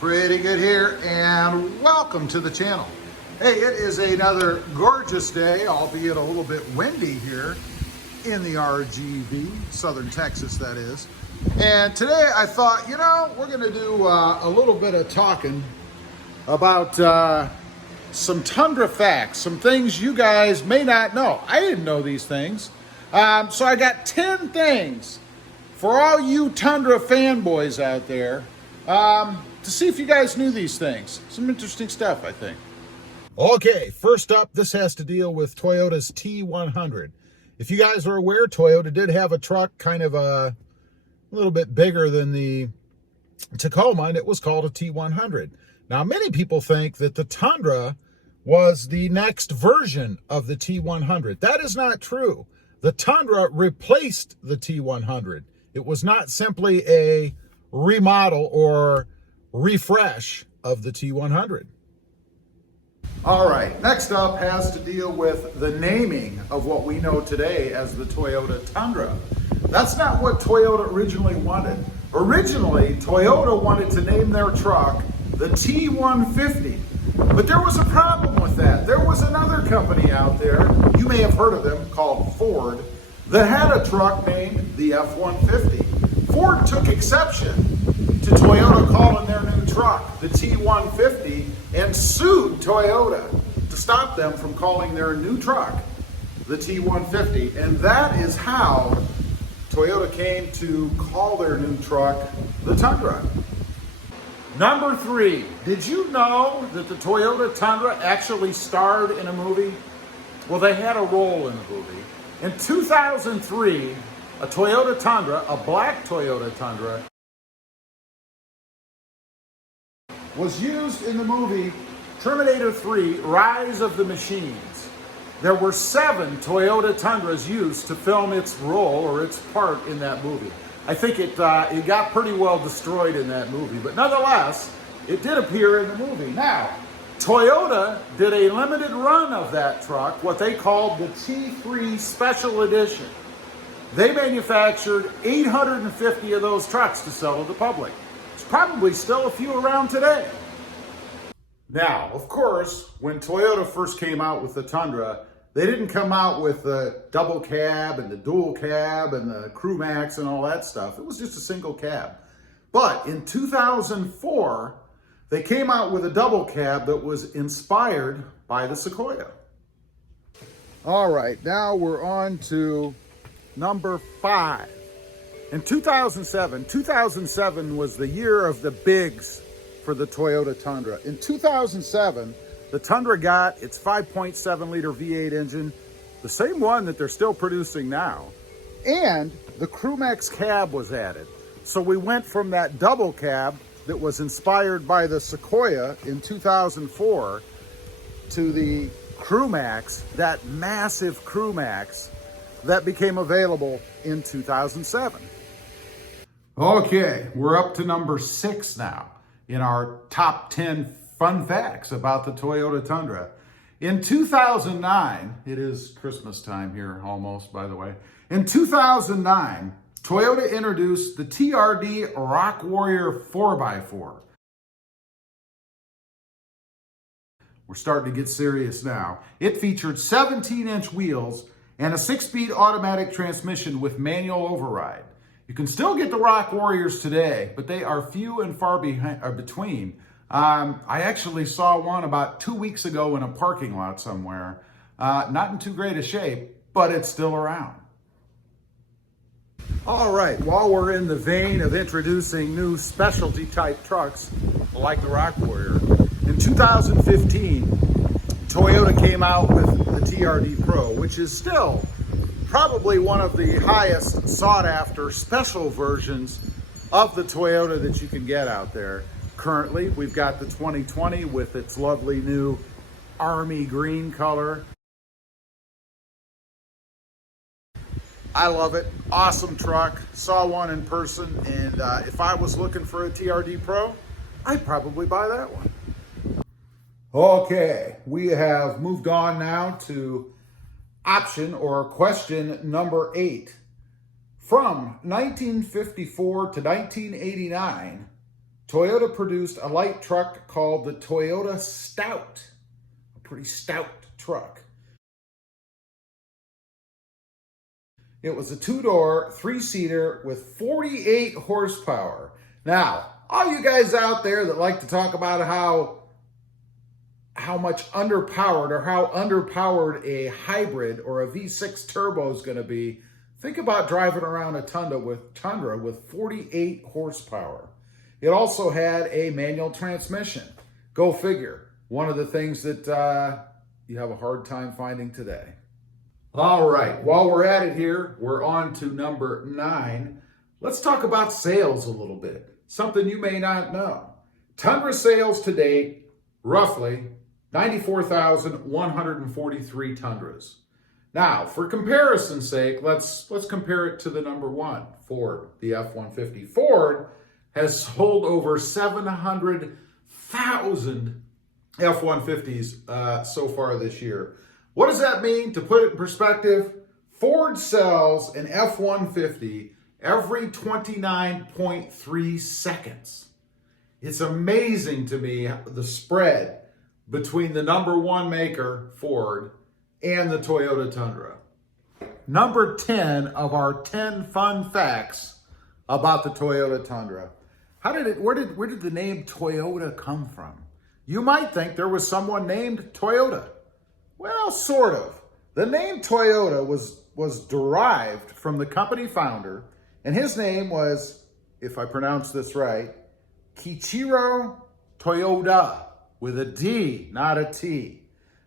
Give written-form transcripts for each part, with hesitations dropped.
Pretty good here, and welcome to the channel. Hey, it is another gorgeous day, albeit a little bit windy here in the RGV, Southern Texas that is. And today I thought, you know, we're gonna do a little bit of talking about some Tundra facts, some things you guys may not know. I didn't know these things. So I got 10 things for all you Tundra fanboys out there, to see if you guys knew these things. Some interesting stuff, I think. Okay, first up, this has to deal with Toyota's T100. If you guys are aware, Toyota did have a truck kind of a little bit bigger than the Tacoma, and it was called a T100. Now, many people think that the Tundra was the next version of the T100. That is not true. The Tundra replaced the T100. It was not simply a remodel or refresh of the T100. All right, next up has to deal with the naming of what we know today as the Toyota Tundra. That's not what Toyota originally wanted. Originally, Toyota wanted to name their truck the T150, but there was a problem with that. There was another company out there, you may have heard of them, called Ford, that had a truck named the F-150. Ford took exception to Toyota calling their new truck the T150 and sued Toyota to stop them from calling their new truck the T150. And that is how Toyota came to call their new truck the Tundra. Number 3, did you know that the Toyota Tundra actually starred in a movie? Well, they had a role in the movie. In 2003, a Toyota Tundra, a black Toyota Tundra, was used in the movie Terminator 3, Rise of the Machines. There were 7 Toyota Tundras used to film its role or its part in that movie. I think it got pretty well destroyed in that movie, but nonetheless, it did appear in the movie. Now, Toyota did a limited run of that truck, what they called the T3 Special Edition. They manufactured 850 of those trucks to sell to the public. There's probably still a few around today. Now, of course, when Toyota first came out with the Tundra, they didn't come out with the double cab and the dual cab and the Crew Max and all that stuff. It was just a single cab. But in 2004, they came out with a double cab that was inspired by the Sequoia. All right, now we're on to number 5. In 2007 was the year of the bigs for the Toyota Tundra. In 2007, the Tundra got its 5.7 liter V8 engine, the same one that they're still producing now, and the Crew Max cab was added. So we went from that double cab that was inspired by the Sequoia in 2004 to the Crew Max, that massive Crew Max that became available in 2007. Okay, we're up to number 6 now in our top 10 fun facts about the Toyota Tundra. In 2009, it is Christmas time here almost, by the way. In 2009, Toyota introduced the TRD Rock Warrior 4x4. We're starting to get serious now. It featured 17-inch wheels and a 6-speed automatic transmission with manual override. You can still get the Rock Warriors today, but they are few and far between. I actually saw one about 2 weeks ago in a parking lot somewhere. Not in too great a shape, but it's still around. All right, while we're in the vein of introducing new specialty type trucks like the Rock Warrior, in 2015, Toyota came out with the TRD Pro, which is still probably one of the highest sought after special versions of the Toyota that you can get out there. Currently, we've got the 2020 with its lovely new army green color. I love it. Awesome truck. Saw one in person, and if I was looking for a TRD Pro, I'd probably buy that one. Okay, we have moved on now to option or question number 8. From 1954 to 1989, Toyota produced a light truck called the Toyota Stout, a pretty stout truck. It was a two-door, three-seater with 48 horsepower. Now, all you guys out there that like to talk about how much underpowered or how underpowered a hybrid or a V6 turbo is going to be, think about driving around a Tundra with 48 horsepower. It also had a manual transmission. Go figure. One of the things that you have a hard time finding today. All right, while we're at it here, we're on to number 9. Let's talk about sales a little bit. Something you may not know. Tundra sales to date, roughly 94,143 Tundras. Now, for comparison's sake, let's compare it to the number 1, Ford, the F-150. Ford has sold over 700,000 F-150s so far this year. What does that mean? To put it in perspective, Ford sells an F-150 every 29.3 seconds. It's amazing to me the spread between the number 1 maker, Ford, and the Toyota Tundra. Number 10 of our 10 fun facts about the Toyota Tundra. Where did the name Toyota come from? You might think there was someone named Toyota. Well, sort of. The name Toyota was derived from the company founder, and his name was, if I pronounce this right, Kiichiro Toyoda, with a D, not a T.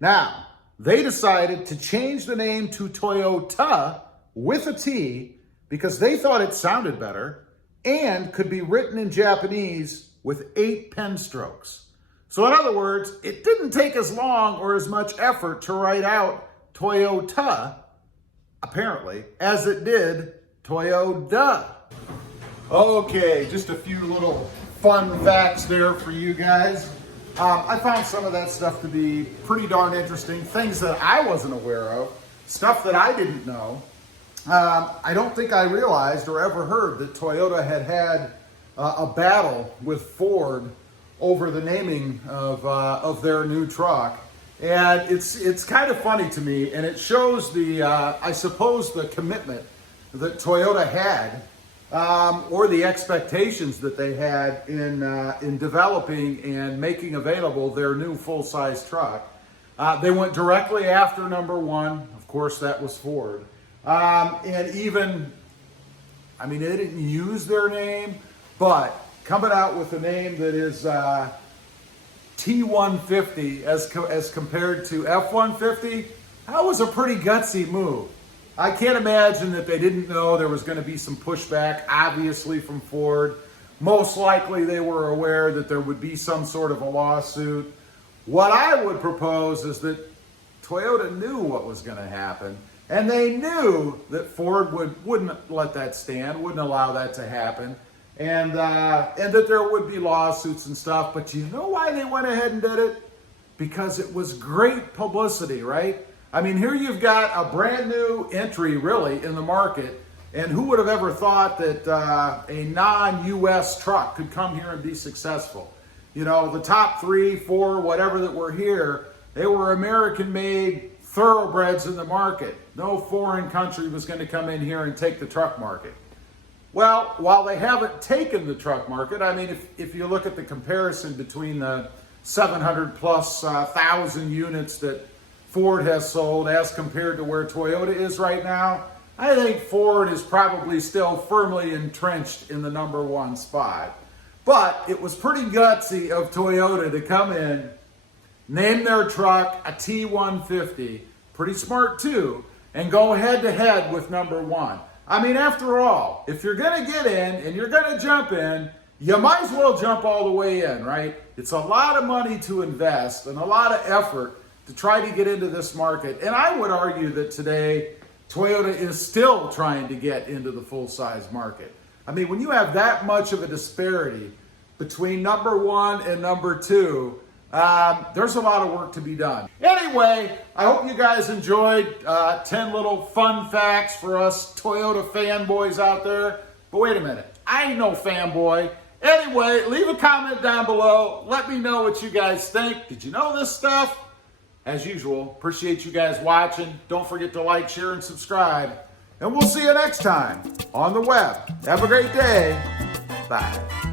Now, they decided to change the name to Toyota with a T because they thought it sounded better and could be written in Japanese with 8 pen strokes. So in other words, it didn't take as long or as much effort to write out Toyota, apparently, as it did Toyota. Okay, just a few little fun facts there for you guys. I found some of that stuff to be pretty darn interesting, things that I wasn't aware of, stuff that I didn't know. I don't think I realized or ever heard that Toyota had a battle with Ford over the naming of their new truck. And it's kind of funny to me, and it shows I suppose the commitment that Toyota had, or the expectations that they had in developing and making available their new full-size truck. They went directly after number 1, of course that was Ford. And even, I mean, they didn't use their name, but coming out with a name that is T150 as compared to F150, that was a pretty gutsy move. I can't imagine that they didn't know there was going to be some pushback, obviously, from Ford. Most likely they were aware that there would be some sort of a lawsuit. What I would propose is that Toyota knew what was going to happen, and they knew that Ford wouldn't let that stand, wouldn't allow that to happen, and that there would be lawsuits and stuff. But you know why they went ahead and did it? Because it was great publicity, right? I mean, here you've got a brand new entry, really, in the market, and who would have ever thought that a non-U.S. truck could come here and be successful? You know, the top 3, 4, whatever that were here, they were American-made thoroughbreds in the market. No foreign country was going to come in here and take the truck market. Well, while they haven't taken the truck market, I mean, if you look at the comparison between the 700,000+ units that Ford has sold as compared to where Toyota is right now, I think Ford is probably still firmly entrenched in the number 1 spot. But it was pretty gutsy of Toyota to come in, name their truck a T150, pretty smart too, and go head to head with number 1. I mean, after all, if you're going to get in and you're going to jump in, you might as well jump all the way in, right? It's a lot of money to invest and a lot of effort to try to get into this market. And I would argue that today, Toyota is still trying to get into the full-size market. I mean, when you have that much of a disparity between number 1 and number 2, there's a lot of work to be done. Anyway, I hope you guys enjoyed 10 little fun facts for us Toyota fanboys out there. But wait a minute, I ain't no fanboy, Anyway, leave a comment down below. Let me know what you guys think. Did you know this stuff? As usual, appreciate you guys watching. Don't forget to like, share, and subscribe. And we'll see you next time on the web. Have a great day. Bye.